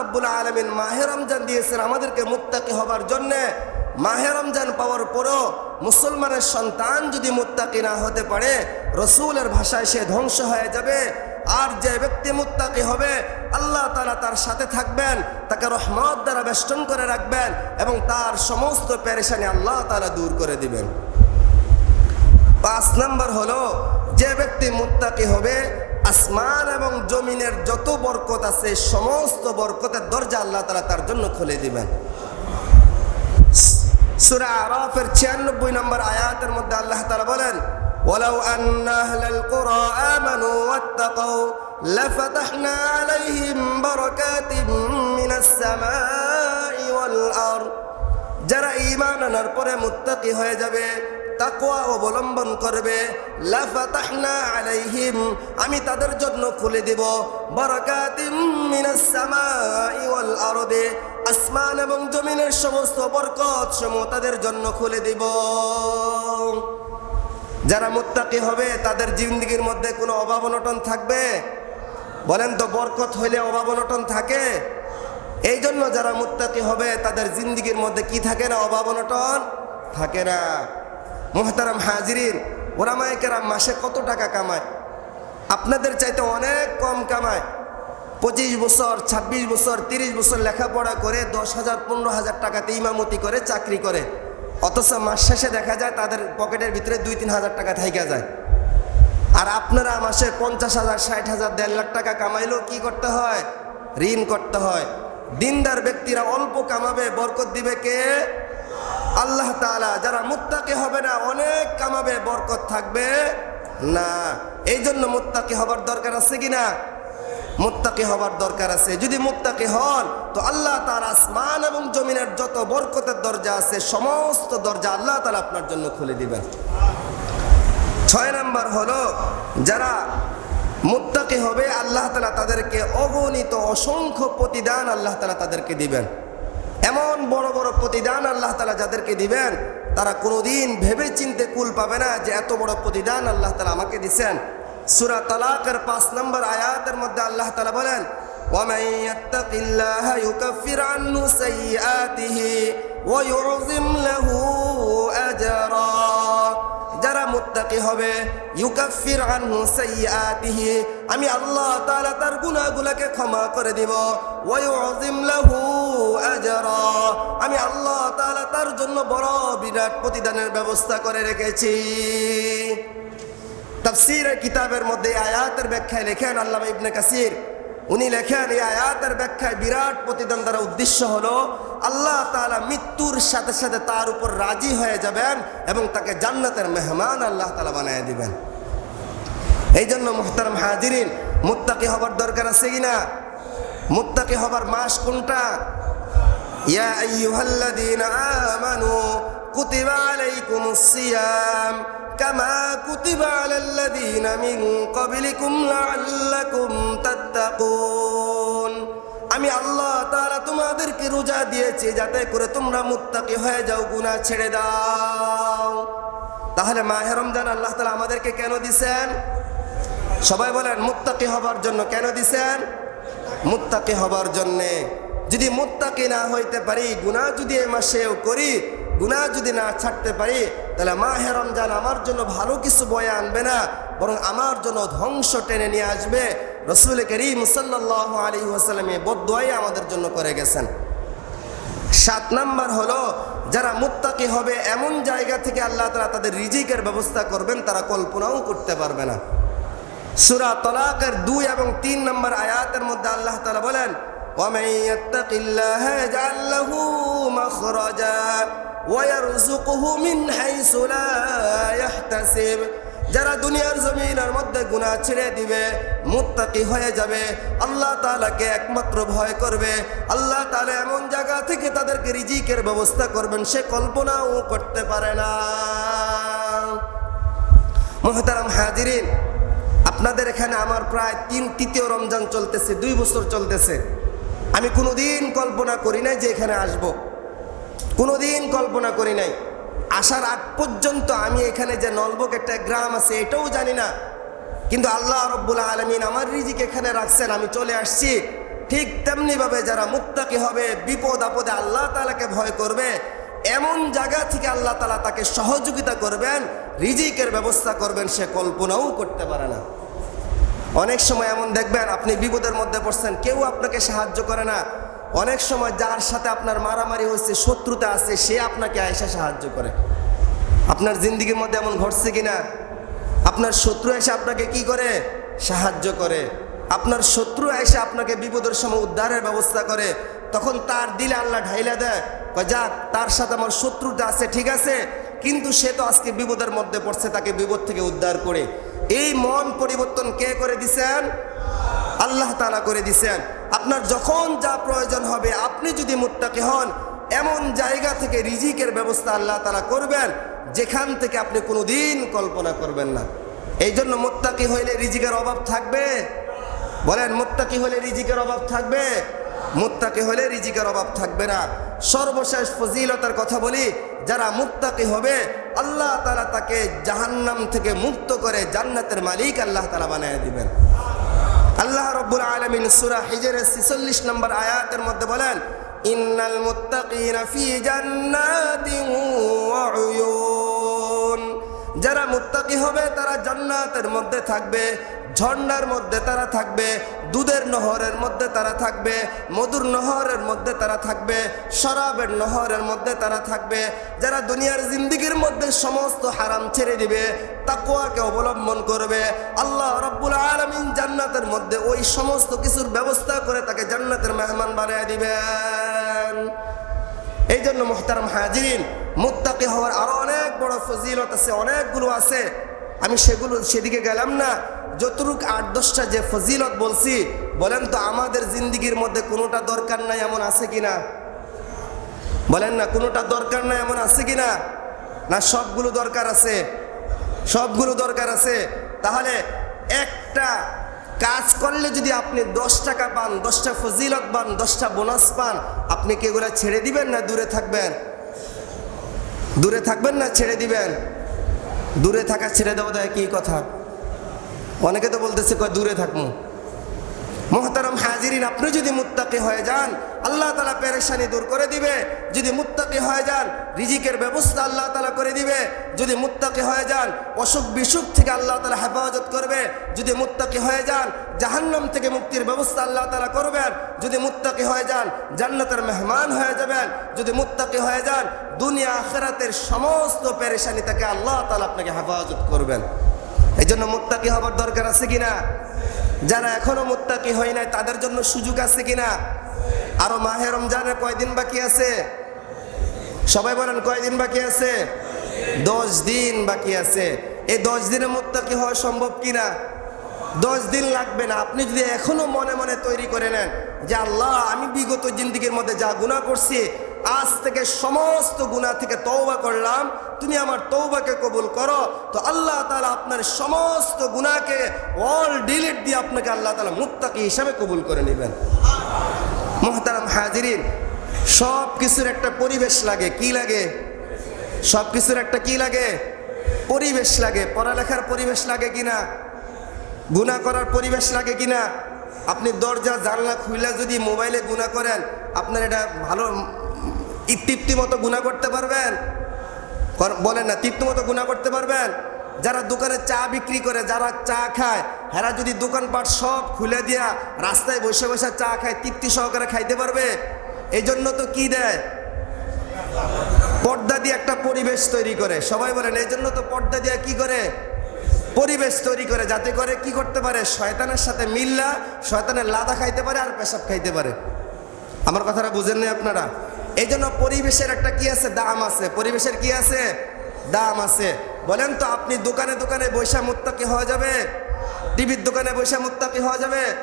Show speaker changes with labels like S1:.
S1: রব্বুল আলমিন মাহে রমজান দিয়েছেন আমাদেরকে মুত্তাকি হবার জন্যে। মাহে রমজান পাওয়ার পরও মুসলমানের সন্তান যদি মুত্তাকি না হতে পারে, রসুলের ভাষায় সে ধ্বংস হয়ে যাবে। আর যে ব্যক্তি মুত্তাকি হবে, আল্লাহ তালা তার সাথে থাকবেন, তাকে রহমত দ্বারা বেষ্টন করে রাখবেন এবং তার সমস্ত পেরেশানি আল্লাহ তালা দূর করে দিবেন। পাঁচ নাম্বার হলো, যে ব্যক্তি মুত্তাকি হবে আসমান এবং জমিনের যত বরকত আছে সমস্ত বরকতের দরজা আল্লাহ তালা তার জন্য খুলে দিবেন সুরা আরাফের ছিয়ানব্বই নম্বর আয়াতের মধ্যে আল্লাহ তালা বলেন ولو أن أهل القرى آمنوا واتقوا لفتحنا عليهم بركات من السماء والأرض যারা ঈমান আনার পরে মুত্তাকি হয়ে যাবে তাকওয়া অবলম্বন করবে। আলাইহিম, আমি তাদের জন্য খুলে দিব। বারাকাতিম আরদে, আসমান এবং জমিনের সমস্ত বরকত সমূহ তাদের জন্য খুলে দিব। যারা মুত্তাকি হবে, তাদের জিন্দগির মধ্যে কোনো অভাব অনটন থাকবে? বলেন তো, বরকত হইলে অভাব অনটন থাকে? এই জন্য যারা মুত্তাকি হবে, তাদের জিন্দগির মধ্যে কি থাকে না? অভাব অনটন থাকে না। মোহতারাম হাজিরিন ওরামায় কেরাম মাসে কত টাকা কামায়? আপনাদের চাইতে অনেক কম কামায়। পঁচিশ বছর ২৬ বছর ৩০ বছর লেখাপড়া করে দশ হাজার, পনেরো হাজার টাকাতে ইমামতি করে, চাকরি করে। অথচ মাস শেষে দেখা যায় তাদের পকেটের ভিতরে দুই, তিন হাজার টাকা থাইকা যায়। আর আপনারা মাসে পঞ্চাশ হাজার, ষাট হাজার, দেড় লাখ টাকা কামাইলেও কি করতে হয়? ঋণ করতে হয়। দিনদার ব্যক্তিরা অল্প কামাবে, বরকত দিবে কে? আল্লাহ তাআলা যারা মুত্তাকি হবে না, অনেক কামাবে, বরকত থাকবে। না এই জন্য মুত্তাকি হবার দরকার আছে কি না? মুত্তাকি হবার দরকার আছে। যদি মুত্তাকি হন, তো আল্লাহ তার আসমান এবং জমিনের যত বরকতের দরজা আছে, সমস্ত দরজা আল্লাহ তালা আপনার জন্য খুলে দিবেন। ছয় নাম্বার হলো, যারা মুত্তাকি হবে, আল্লাহ তালা তাদেরকে অগণিত, অসংখ্য প্রতিদান আল্লাহ তালা তাদেরকে দিবেন। এমন বড় বড় প্রতিদান আল্লাহ তালা যাদেরকে দিবেন তারা কোনোদিন ভেবে চিনতে কুল পাবে না যে এত বড় প্রতিদান আল্লাহ তালা আমাকে দিছেন সুরা তালাকের পাঁচ নম্বর আয়াতের মধ্যে আল্লাহ তালা বলেন ومن يتق الله يكفر عنه سيئاته ويعظم له أجرا যারা মুত্তাকি হবে, ইউকাফির আনহু সাইয়্যাতিহি, আমি আল্লাহ তাআলা তার গুনাহগুলোকে ক্ষমা করে দিব। ওয়া ইউযিম লাহু আজরা, আমি আল্লাহ তাআলা তার জন্য বড় বিরাট প্রতিদানের ব্যবস্থা করে রেখেছি। তাফসীরের কিতাবের মধ্যে আয়াতের ব্যাখ্যায় লেখেন আল্লামা ইবনে কাসির। উনি লেখেন, এই আয়াতের ব্যাখ্যায় বিরাট প্রতিদান দ্বারা উদ্দেশ্য হলো আল্লাহ তাআলা মৃত্যুর সাথে সাথে তার উপর রাজি হয়ে যাবেন এবং তাকে জান্নাতের মেহমান আল্লাহ তালা বানিয়ে দিবেন। এই জন্য মুহতারাম হাজিরিন, মুত্তাকি হবার দরকার আছে কিনা মুত্তাকি হবার মাস কোনটা? ইয়া আইয়ুহাল্লাযীনা আমানু কুতিবা আলাইকুমুস সিয়াম কামা কুতিবা আলাল্লাযীনা মিন ক্বাবলিকুম লাআল্লাকুম তাত্তাকুন। আমি আল্লাহ তাআলা তোমাদেরকে রোজা দিয়েছি যাতে করে তোমরা মুত্তাকি হয়ে যাও, গুনাহ ছেড়ে দাও। তাহলে মাহে রমজান আল্লাহ তালা আমাদেরকে কেন দিছেন? সবাই বলেন, মুত্তাকি হবার জন্য কেন দিছেন? মুত্তাকি হবার জন্যে। যদি মুত্তাকি না হইতে পারি, গুনাহ যদি এ মাসেও করি, গুনাহ যদি না ছাড়তে পারি, তাহলে মাহে রমজান আমার জন্য ভালো কিছু বয়ে আনবে না, বরং আমার জন্য ধ্বংস টেনে নিয়ে আসবে। রসুল করিম সাল্লাহ আলী ওয়াসালামে বদুয়াই আমাদের জন্য করে গেছেন সাত নাম্বার হলো যারা মুত্তাকি হবে এমন জায়গা থেকে আল্লাহ তালা তাদের রিজিকের ব্যবস্থা করবেন তারা কল্পনাও করতে পারবে না সুরা তলাকের দুই এবং তিন নম্বর আয়াতের মধ্যে আল্লাহ তালা বলেন ومن يتق الله يجعل له مخرجا ويرزقه من حيث لا يحتسب যারা দুনিয়ার জমিনের মধ্যে গুনাহ ছেড়ে দিবে, মুত্তাকি হয়ে যাবে, আল্লাহ তালাকে একমাত্র ভয় করবে। আল্লাহ তাআলা এমন জায়গা থেকে তাদেরকে রিজিকের ব্যবস্থা করবেন, সে কল্পনাও করতে পারে না। মোহতারাম হাজিরিন, আপনাদের এখানে আমার প্রায় তিন, তৃতীয় রমজান চলতেছে, দুই বছর চলতেছে। আমি কোনোদিন কল্পনা করি নাই যে এখানে আসব। কোনোদিন কল্পনা করি নাই। আসার আগ পর্যন্ত আমি এখানে যে নলবক একটা গ্রাম আছে, এটাও জানি না। কিন্তু আল্লাহ রব্বুল আলমিন আমার রিজিক এখানে রাখছেন, আমি চলে আসছি। ঠিক তেমনিভাবে যারা মুক্তাকি হবে, বিপদ আপদে আল্লাহ তালাকে ভয় করবে, এমন জায়গা থেকে আল্লাহ তালা তাকে সহযোগিতা করবেন, রিজিকের ব্যবস্থা করবেন, সে কল্পনাও করতে পারে না। অনেক সময় এমন দেখবেন, আপনি বিপদের মধ্যে পড়ছেন, কেউ আপনাকে সাহায্য করে না। অনেক সময় যার সাথে আপনার মারামারি হচ্ছে শত্রুতা আছে, সে আপনাকে এসে সাহায্য করে। আপনার জিন্দিগির মধ্যে এমন ঘটছে কিনা? আপনার শত্রু এসে আপনাকে কি করে? সাহায্য করে। আপনার শত্রু এসে আপনাকে বিপদের সময় উদ্ধারের ব্যবস্থা করে। তখন তার দিলে আল্লাহ ঢাইলা দেয় যাক তার সাথে আমার শত্রুটা আছে, ঠিক আছে, কিন্তু সে তো আজকে বিপদের মধ্যে পড়ছে, তাকে বিপদ থেকে উদ্ধার করে। এই মন পরিবর্তন কে করে দিছেন? আল্লাহ তালা করে দিছেন। আপনার যখন যা প্রয়োজন হবে, আপনি যদি মুত্তাকি হন, এমন জায়গা থেকে রিজিকের ব্যবস্থা আল্লাহ তালা করবেন, যেখান থেকে আপনি কোনোদিন কল্পনা করবেন না। এই জন্য মোত্তাকি হইলে রিজিকের অভাব থাকবে। বলেন, মোত্তাকি হলে রিজিকের অভাব থাকবে? মুত্তাকি হলে রিজিকের অভাব থাকবে না। সর্বশেষ ফজিলতার কথা বলি, যারা মুত্তাকি হবে, আল্লাহ তালা তাকে জাহান্নাম থেকে মুক্ত করে জান্নাতের মালিক আল্লাহ তালা বানিয়ে দিবেন। আল্লাহ রব্বুল আলমিন সুরা হিজরের ছিচল্লিশ নম্বর আয়াতের মধ্যে বলেন, ইন্নাল মুত্তাকিনা ফি জান্নাতিন ওয়া উয়ুন যারা মুত্তাকি হবে, তারা জান্নাতের মধ্যে থাকবে, ঝর্ণার মধ্যে তারা থাকবে, দুধের নহরের মধ্যে তারা থাকবে, মধুর নহরের মধ্যে তারা থাকবে, শরাবের নহরের মধ্যে তারা থাকবে। যারা দুনিয়ার জিন্দিগির মধ্যে সমস্ত হারাম ছেড়ে দিবে তাকুয়াকে অবলম্বন করবে, আল্লাহ রব্বুল আলমিন জান্নাতের মধ্যে ওই সমস্ত কিছুর ব্যবস্থা করে তাকে জান্নাতের মেহমান বানিয়ে দিবেন। এই জন্য মোহতারাম হাজিরিন মুত্তাকি হওয়ার আরও অনেক বড় ফজিলত আছে, অনেকগুলো আছে। আমি সেগুলো সেদিকে গেলাম না। যতটুক আট দশটা যে ফজিলত বলছি, বলেন তো আমাদের জিন্দিগির মধ্যে কোনোটা দরকার নাই এমন আছে কি না বলেন না, কোনোটা দরকার নাই এমন আছে কি না না, সবগুলো দরকার আছে। সবগুলো দরকার আছে। তাহলে একটা কাজ করলে যদি আপনি দশ টাকা পান, দশটা ফজিলত পান, দশটা বোনাস পান, আপনি কি এগুলা ছেড়ে দিবেন না দূরে থাকবেন? দূরে থাকবেন না, ছেড়ে দিবেন। দূরে থাকা ছেড়ে দেওয়া দেয় কি কথা? অনেকে তো বলতেছে দূরে থাকব। মহতারম হাজিরিন, আপনি যদি মুত্তাকি হয়ে যান আল্লাহ তালা পেরেশানি দূর করে দিবে। যদি মুত্তাকি হয়ে যান, রিজিকের ব্যবস্থা আল্লাহ তালা করে দিবে। যদি মুত্তাকি হয়ে যান, অসুখ বিসুখ থেকে আল্লাহ তালা হেফাজত করবে। যদি মুত্তাকি হয়ে যান, জাহান্নাম থেকে মুক্তির ব্যবস্থা আল্লাহ তালা করবেন। যদি মুত্তাকি হয়ে যান, জান্নাতের মেহমান হয়ে যাবেন। যদি মুত্তাকি হয়ে যান, দুনিয়া আখেরাতের সমস্ত পেরেশানি থেকে আল্লাহ তালা আপনাকে হেফাজত করবেন। এই জন্য মুত্তাকি হবার দরকার আছে কিনা? যারা এখনও মুত্তাকি হয় নাই, তাদের জন্য সুযোগ আছে কিনা? আরও মাহে রমজানের কয়দিন বাকি আছে? সবাই বলেন, কয়দিন বাকি আছে? দশ দিন বাকি আছে। এই দশ দিনে মুত্তাকি হওয়া সম্ভব কিনা? দশ দিন লাগবে না। আপনি যদি এখনও মনে মনে তৈরি করে নেন যে আল্লাহ, আমি বিগত জিন্দিগির মধ্যে যা গুণা করছি, আজ থেকে সমস্ত গুণা থেকে তৌবা করলাম, তুমি আমার তৌবাকে কবুল করো, তো আল্লাহ তালা আপনার সমস্ত গুণাকে অল ডিলিট দিয়ে আপনাকে আল্লাহ তালা মুত্তাকি হিসাবে কবুল করে নেবেন। মোহতারাম হাজিরিন সব কিছুর একটা পরিবেশ লাগে। কি লাগে? সব কিছুর একটা কি লাগে? পরিবেশ লাগে। পড়ালেখার পরিবেশ লাগে কিনা? গুণা করার পরিবেশ লাগে কিনা? আপনি দরজা, জানলা খুইলা যদি মোবাইলে গুণা করেন, আপনার এটা ভালো তৃপ্তি মতো গুণা করতে পারবেন। বলেন না তৃপ্তি মতো গুণা করতে পারবেন? যারা দোকানে চা বিক্রি করে, যারা চা খায়, হেরা যদি দোকানপাট সব খুলে দিয়া রাস্তায় বসে বসে চা খায়, তৃপ্তি সহকারে খাইতে পারবে? এই জন্য তো কি দেয়? পর্দা দিয়ে একটা পরিবেশ তৈরি করে। সবাই বলেন এই জন্য তো পর্দা দিয়ে কি করে? পরিবেশ তৈরি করে, যাতে করে কি করতে পারে? শয়তানের সাথে মিল্লা শয়তানের লাদা খাইতে পারে আর পেশাব খাইতে পারে। আমার কথাটা বুঝেন না আপনারা? এই জন্য পরিবেশের একটা কি আছে? দাম আছে। পরিবেশের কি আছে? দাম আছে। বলেন তো, আপনি দোকানে দোকানে বৈশা মুত্তাকি হওয়া যাবে? টিভির দোকানে বৈশা মুত্তাকি হওয়া যাবে?